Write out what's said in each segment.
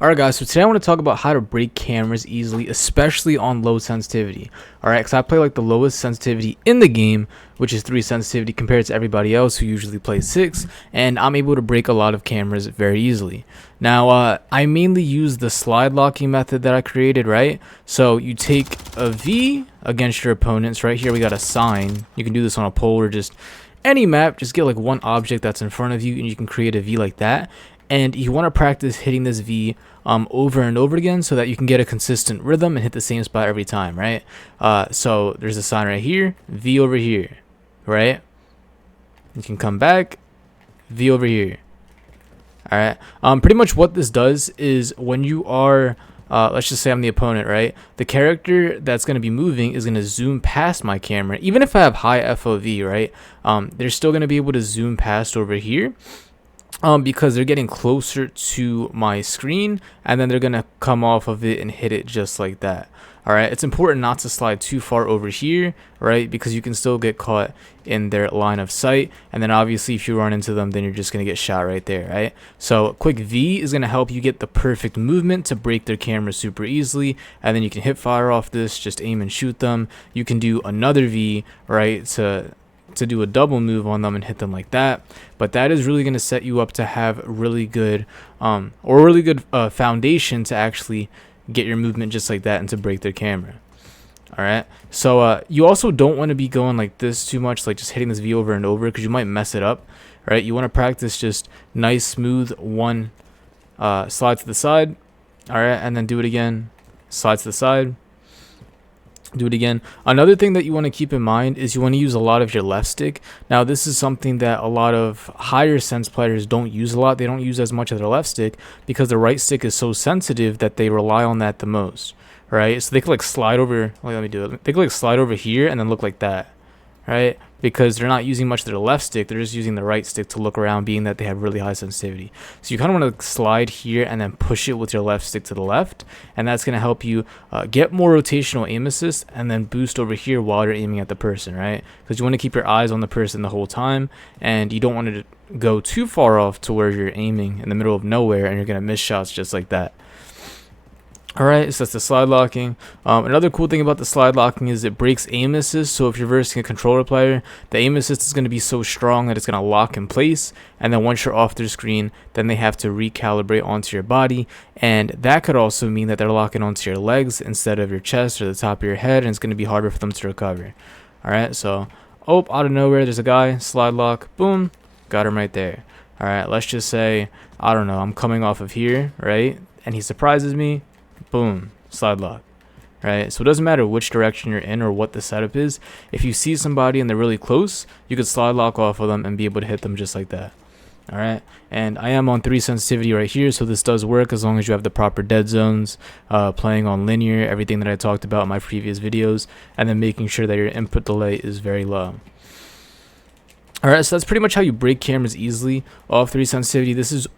Alright guys, so today I want to talk about how to break cameras easily, especially on low sensitivity. Alright, because I play like the lowest sensitivity in the game, which is 3 sensitivity compared to everybody else who usually plays 6, and I'm able to break a lot of cameras very easily. Now, I mainly use the slide locking method that I created, right? So you take a V against your opponents. Right here we got a sign. You can do this on a pole or just any map. Just get like one object that's in front of you and you can create a V like that. And you want to practice hitting this V over and over again so that you can get a consistent rhythm and hit the same spot every time, right? So there's a sign right here, V over here, right? You can come back, V over here. All right. Pretty much what this does is when you are, let's just say I'm the opponent, right? The character that's going to be moving is going to zoom past my camera. Even if I have high FOV, right? They're still going to be able to zoom past over here. Because they're getting closer to my screen, and then they're gonna come off of it and hit it just like that. All right, it's important not to slide too far over here, right? Because you can still get caught in their line of sight, and then obviously if you run into them, then you're just gonna get shot right there, right? So a quick V is gonna help you get the perfect movement to break their camera super easily, and then you can hip fire off this, just aim and shoot them. You can do another V, right, to do a double move on them and hit them like that. But that is really going to set you up to have really good foundation to actually get your movement just like that and to break their camera. All right, so you also don't want to be going like this too much, like just hitting this V over and over, because you might mess it up. Right, you want to practice just nice smooth one slide to the side. All right, and then do it again, slide to the side, do it again. Another thing that you want to keep in mind is you want to use a lot of your left stick. Now this is something that a lot of higher sense players don't use a lot. They don't use as much of their left stick because the right stick is so sensitive that they rely on that the most, right? So they could like slide over, like, let me do it. They could like slide over here and then look like that, right? Because they're not using much of their left stick, they're just using the right stick to look around, being that they have really high sensitivity. So you kind of want to slide here and then push it with your left stick to the left, and that's going to help you get more rotational aim assist and then boost over here while you're aiming at the person, right? Because you want to keep your eyes on the person the whole time, and you don't want it to go too far off to where you're aiming in the middle of nowhere and you're going to miss shots just like that. Alright, so that's the slide locking. Another cool thing about the slide locking is it breaks aim assist. So if you're versing a controller player, the aim assist is going to be so strong that it's going to lock in place, and then once you're off their screen, then they have to recalibrate onto your body, and that could also mean that they're locking onto your legs instead of your chest or the top of your head, and it's going to be harder for them to recover. Alright, so out of nowhere there's a guy, slide lock, boom, got him right there. Alright, let's just say, I don't know, I'm coming off of here, right, and he surprises me, boom, slide lock. Right, so it doesn't matter which direction you're in or what the setup is. If you see somebody and they're really close, you could slide lock off of them and be able to hit them just like that. All right, and I am on 3 sensitivity right here, so this does work as long as you have the proper dead zones, playing on linear, everything that I talked about in my previous videos, and then making sure that your input delay is very low. Alright, so that's pretty much how you break cameras easily off 3 sensitivity. This is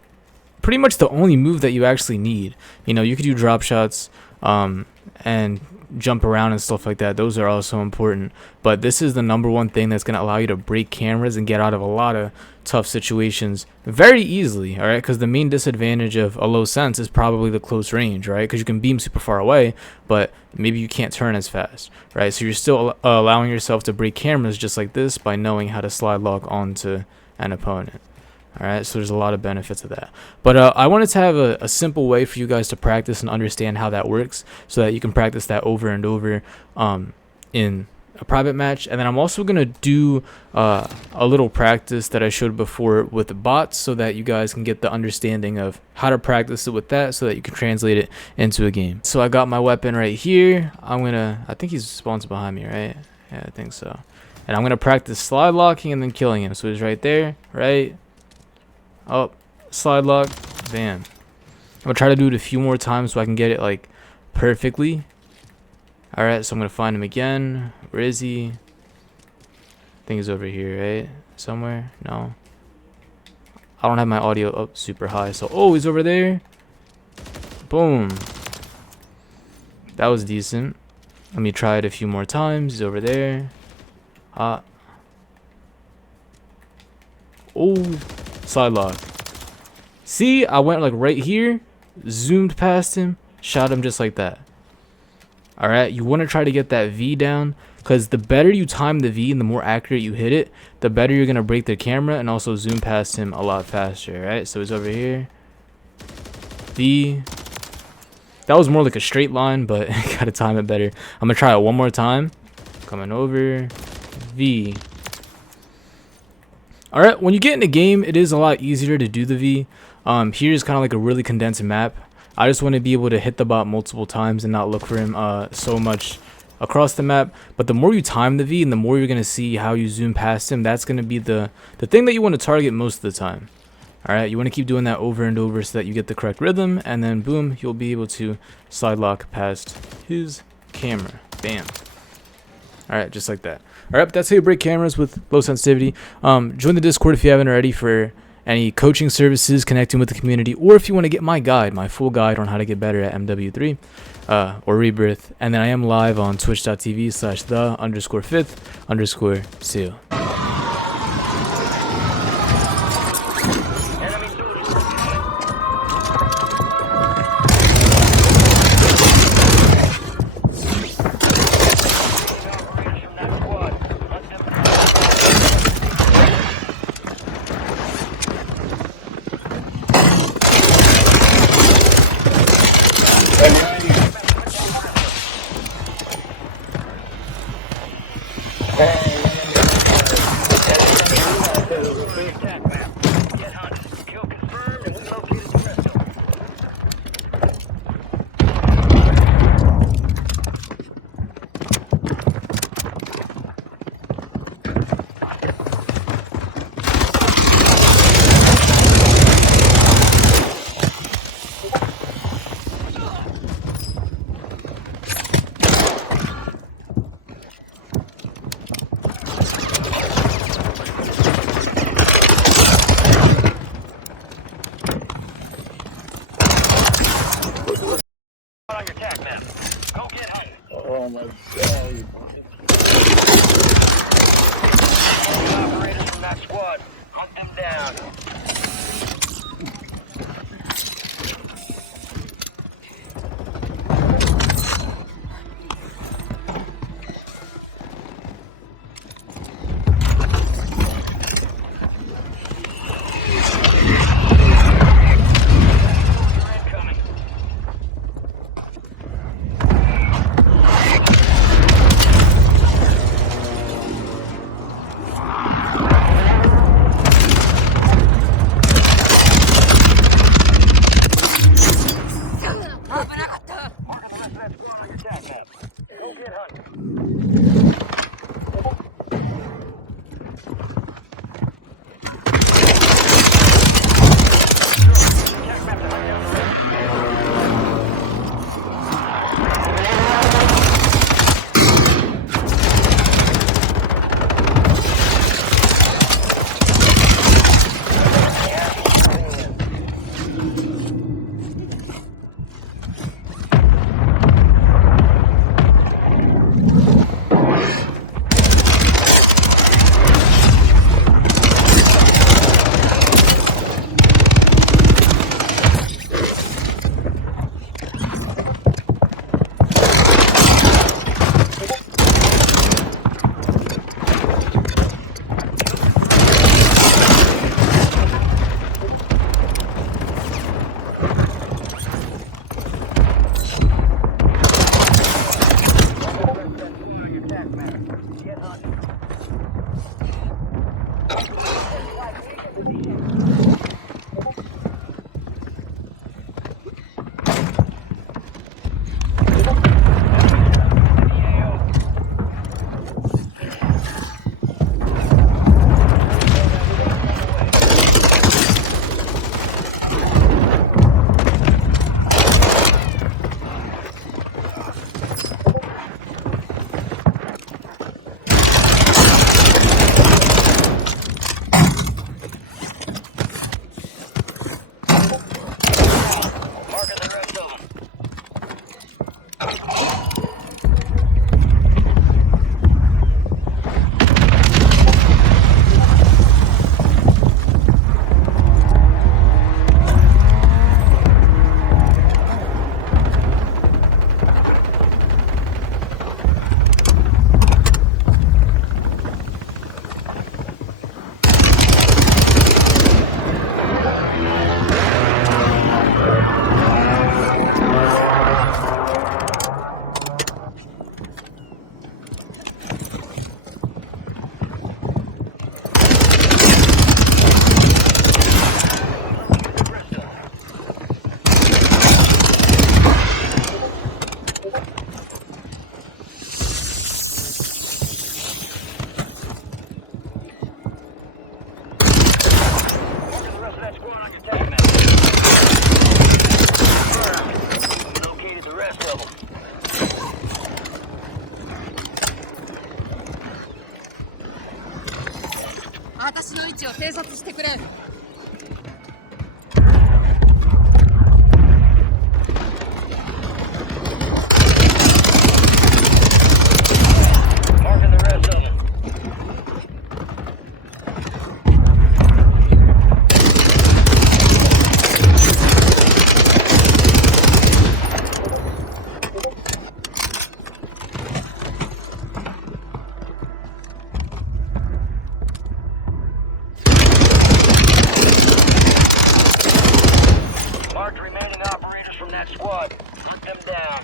pretty much the only move that you actually need. You know, you could do drop shots and jump around and stuff like that. Those are also important, but this is the #1 thing that's going to allow you to break cameras and get out of a lot of tough situations very easily. All right, because the main disadvantage of a low sense is probably the close range, right? Because you can beam super far away, but maybe you can't turn as fast, right? So you're still allowing yourself to break cameras just like this by knowing how to slide lock onto an opponent. All right, so there's a lot of benefits to that, but I wanted to have a simple way for you guys to practice and understand how that works, so that you can practice that over and over in a private match. And then I'm also gonna do a little practice that I showed before with the bots, so that you guys can get the understanding of how to practice it with that, so that you can translate it into a game. So I got my weapon right here. I think he's spawned behind me, right? Yeah, I think so. And I'm gonna practice slide locking and then killing him. So he's right there, right? Oh, slide lock, bam. I'm gonna try to do it a few more times so I can get it like perfectly. All right, so I'm gonna find him again. Where is he? I think he's over here, right? Somewhere? No, I don't have my audio up super high, so oh, he's over there. Boom, that was decent. Let me try it a few more times. He's over there. Oh, slide lock. See, I went like right here, zoomed past him, shot him just like that. All right, you want to try to get that V down, because the better you time the V and the more accurate you hit it, the better you're going to break their camera and also zoom past him a lot faster. All right, so he's over here. V. That was more like a straight line, but I got to time it better. I'm going to try it one more time. Coming over. V. All right, when you get in a game, it is a lot easier to do the V. Here's kind of like a really condensed map. I just want to be able to hit the bot multiple times and not look for him so much across the map. But the more you time the V and the more you're going to see how you zoom past him, that's going to be the thing that you want to target most of the time. All right, you want to keep doing that over and over so that you get the correct rhythm, and then boom, you'll be able to slide lock past his camera. Bam. All right, just like that. All right, but that's how you break cameras with low sensitivity. Join the Discord if you haven't already for any coaching services, connecting with the community, or if you want to get my guide, my full guide on how to get better at MW3 or Rebirth. And then I am live on twitch.tv/the_5th_seal. Oh my god. Operators from that squad, hunt them down. 私の位置を偵察してくれ。 Marking the rest of them. Mark the remaining operators from that squad. Hunt them down.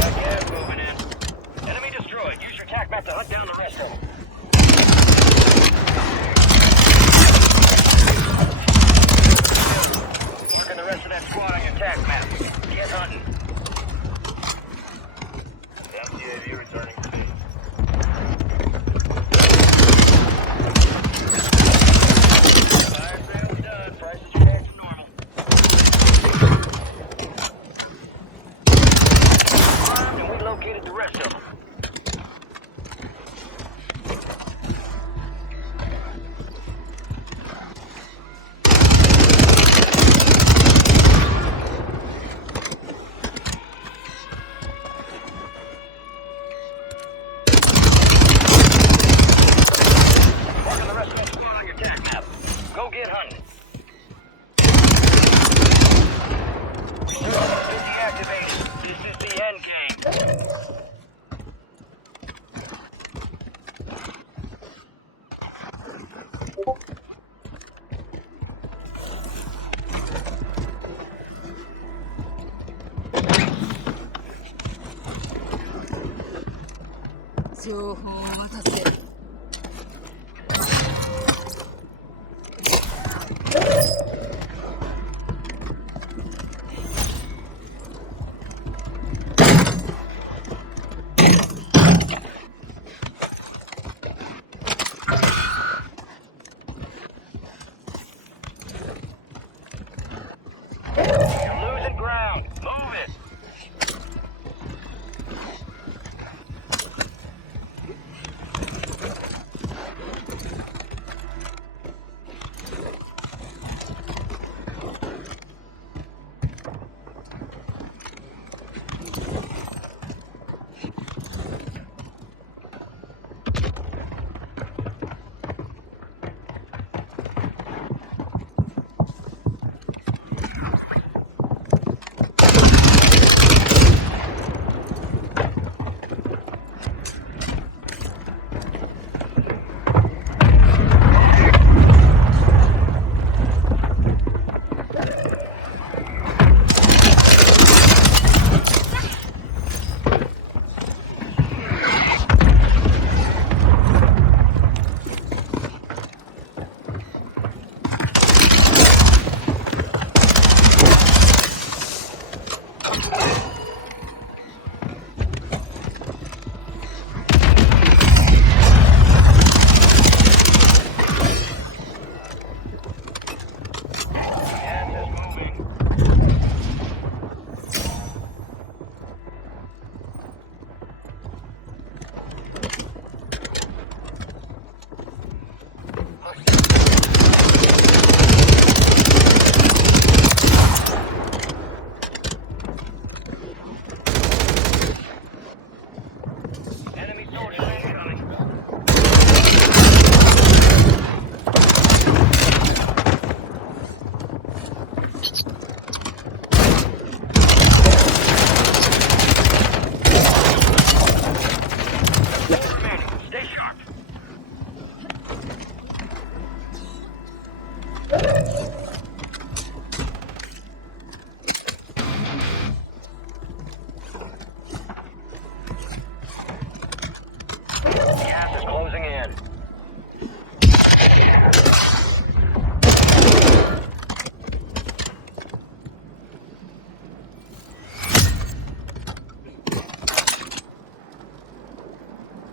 That gas moving in. Enemy destroyed. Use your tac map to hunt down the rest of them. Marking the rest of that squad on your tac map. Get hunting. MTAV returning to base. Fire sale's done. Prices are back to normal. Armed and we located the rest of them. Marking the rest of that squad on your tac map. Go get hunting. Busy activated. This is the end game. You're losing ground. Move it.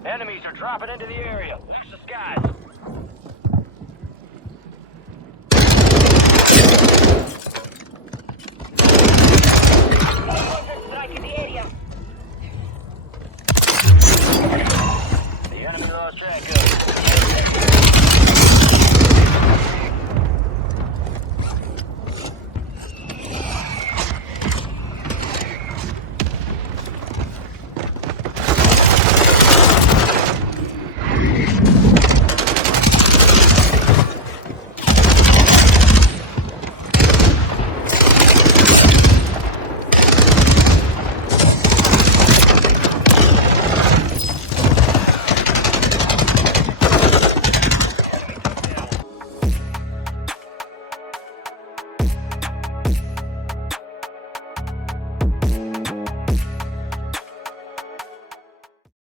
Enemies are dropping into the area. Loose the skies.